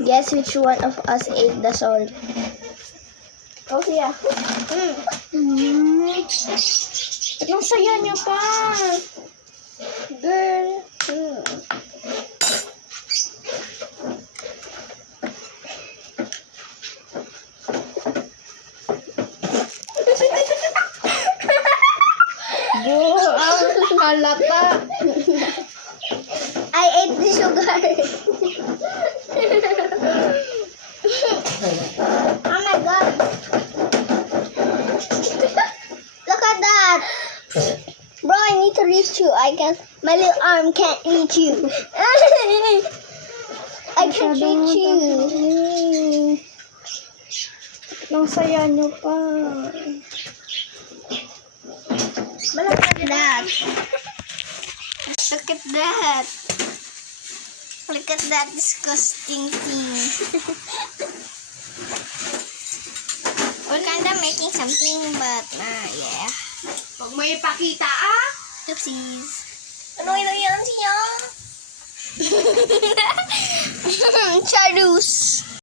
Guess which one of us ate the salt? Oh, siya. Anong saya niyo pa? Girl. Halata. I ate the sugar. Oh my god. Look at that. Bro, I need to reach you. My little arm can't reach you. I can't reach you. Ang saya nyo pa. Look at that. Look at that. Look at that disgusting thing. We're kind of making something, but yeah. Huwag mo ipakita, ah! Oopsies. Ano yan siya? Charus.